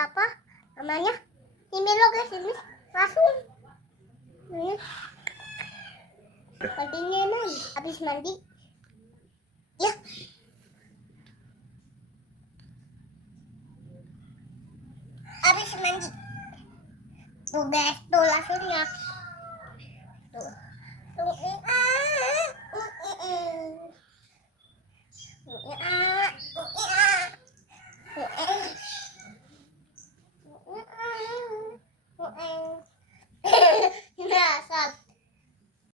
apa namanya ini lo guys, ini langsung ini gantinya lagi habis mandi ya. Habis mandi tuh guys, tuh langsungnya tuh tuh